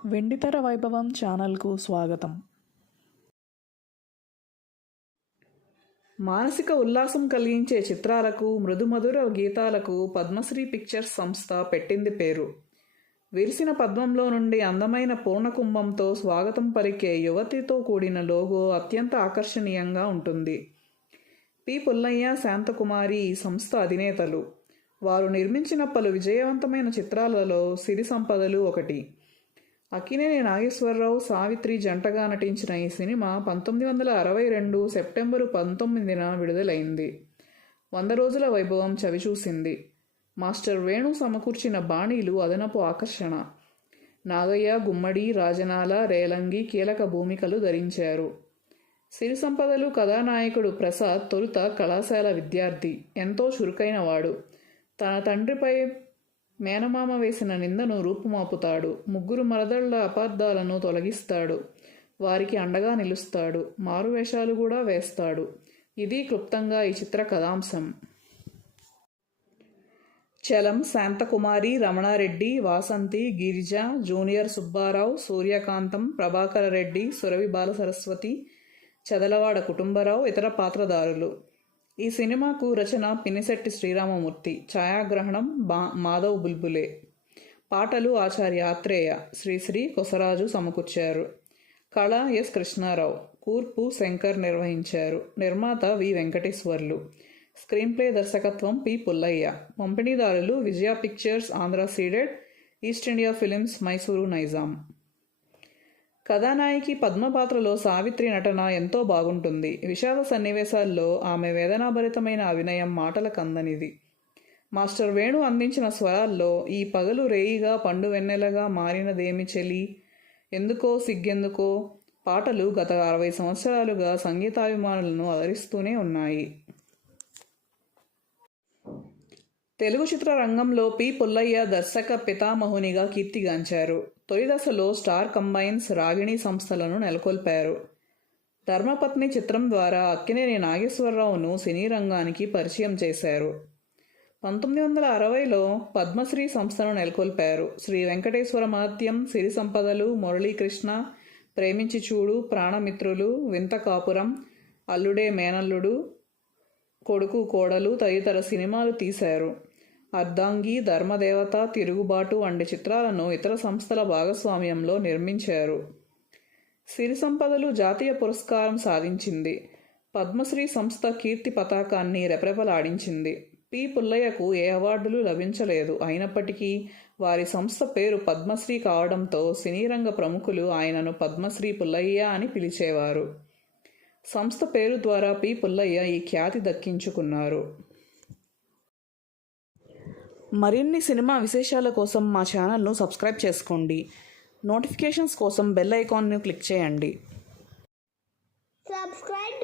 వెండితెర వైభవం ఛానల్కు స్వాగతం. మానసిక ఉల్లాసం కలిగించే చిత్రాలకు, మృదుమధుర గీతాలకు పద్మశ్రీ పిక్చర్స్ సంస్థ పెట్టింది పేరు. విరిసిన పద్మంలో నుండి అందమైన పూర్ణకుంభంతో స్వాగతం పలికే యువతితో కూడిన లోగో అత్యంత ఆకర్షణీయంగా ఉంటుంది. పి. పుల్లయ్య, శాంతకుమారి ఈ సంస్థ అధినేతలు. వారు నిర్మించిన పలు విజయవంతమైన చిత్రాలలో సిరి సంపదలు ఒకటి. అక్కినేని నాగేశ్వరరావు, సావిత్రి జంటగా నటించిన ఈ సినిమా 1962 సెప్టెంబరు 19న విడుదలైంది. 100 రోజుల వైభవం చవిచూసింది. మాస్టర్ వేణు సమకూర్చిన బాణీలు అదనపు ఆకర్షణ. నాగయ్య, గుమ్మడి, రాజనాల, రేలంగి కీలక భూమికలు ధరించారు. సిరి సంపదలు కథానాయకుడు ప్రసాద్ తొలుత కళాశాల విద్యార్థి, ఎంతో చురుకైనవాడు. తన తండ్రిపై మేనమామ వేసిన నిందను రూపుమాపుతాడు. ముగ్గురు మరదళ్ల అపార్థాలను తొలగిస్తాడు. వారికి అండగా నిలుస్తాడు. మారువేషాలు కూడా వేస్తాడు. ఇది క్లుప్తంగా ఈ చిత్ర కథాంశం. చలం, శాంతకుమారి, రమణారెడ్డి, వాసంతి, గిరిజ, జూనియర్ సుబ్బారావు, సూర్యకాంతం, ప్రభాకర రెడ్డి, సురవి బాలసరస్వతి, చదలవాడ కుటుంబరావు ఇతర పాత్రధారులు. ఈ సినిమాకు రచన పినిశెట్టి శ్రీరామమూర్తి, ఛాయాగ్రహణం మాధవ్ బుల్బులే, పాటలు ఆచార్య ఆత్రేయ, శ్రీశ్రీ కొసరాజు సమకూర్చారు. కళ ఎస్. కృష్ణారావు, కూర్పు శంకర్ నిర్వహించారు. నిర్మాత వి. వెంకటేశ్వర్లు. స్క్రీన్ ప్లే దర్శకత్వం పి. పుల్లయ్య. పంపిణీదారులు Vijaya pictures, Andhra ceded, east India films, Mysore Nizam. కథానాయకి పద్మ పాత్రలో సావిత్రి నటన ఎంతో బాగుంటుంది. విషాద సన్నివేశాల్లో ఆమె వేదనాభరితమైన అభినయం మాటలకు అందనిది. మాస్టర్ వేణు అందించిన స్వరాల్లో ఈ పగలు రేయిగా పండు వెన్నెలగా మారినదేమి చెలి, ఎందుకో సిగ్గెందుకో పాటలు గత 60 సంవత్సరాలుగా సంగీతాభిమానులను అలరిస్తూనే ఉన్నాయి. తెలుగు చిత్ర రంగంలో పి. పుల్లయ్య దర్శక పితామహునిగా కీర్తిగాంచారు. తొలి దశలో స్టార్ కంబైన్స్, రాగిణి సంస్థలను నెలకొల్పారు. ధర్మపత్ని చిత్రం ద్వారా అక్కినేని నాగేశ్వరరావును సినీ రంగానికి పరిచయం చేశారు. 1960లో పద్మశ్రీ సంస్థను నెలకొల్పారు. శ్రీ వెంకటేశ్వర మహత్యం, సిరి సంపదలు, మురళీకృష్ణ, ప్రేమించి చూడు, ప్రాణమిత్రులు, వింత కాపురం, అల్లుడే మేనల్లుడు, కొడుకు కోడలు తదితర సినిమాలు తీశారు. అర్ధాంగి, ధర్మదేవత, తిరుగుబాటు వంటి చిత్రాలను ఇతర సంస్థల భాగస్వామ్యంలో నిర్మించారు. సిరి సంపదలు జాతీయ పురస్కారం సాధించింది. పద్మశ్రీ సంస్థ కీర్తి పతాకాన్ని రెపరెపలాడించింది. పి. పుల్లయ్యకు ఏ అవార్డులు లభించలేదు. అయినప్పటికీ వారి సంస్థ పేరు పద్మశ్రీ కావడంతో సినీ రంగ ప్రముఖులు ఆయనను పద్మశ్రీ పుల్లయ్య అని పిలిచేవారు. సంస్థ పేరు ద్వారా పి. పుల్లయ్య ఈ ఖ్యాతి దక్కించుకున్నారు. మరిన్ని సినిమా విశేషాల కోసం మా ఛానల్ను సబ్స్క్రైబ్ చేసుకోండి. నోటిఫికేషన్స్ కోసం బెల్ ఐకాన్ను క్లిక్ చేయండి. Subscribe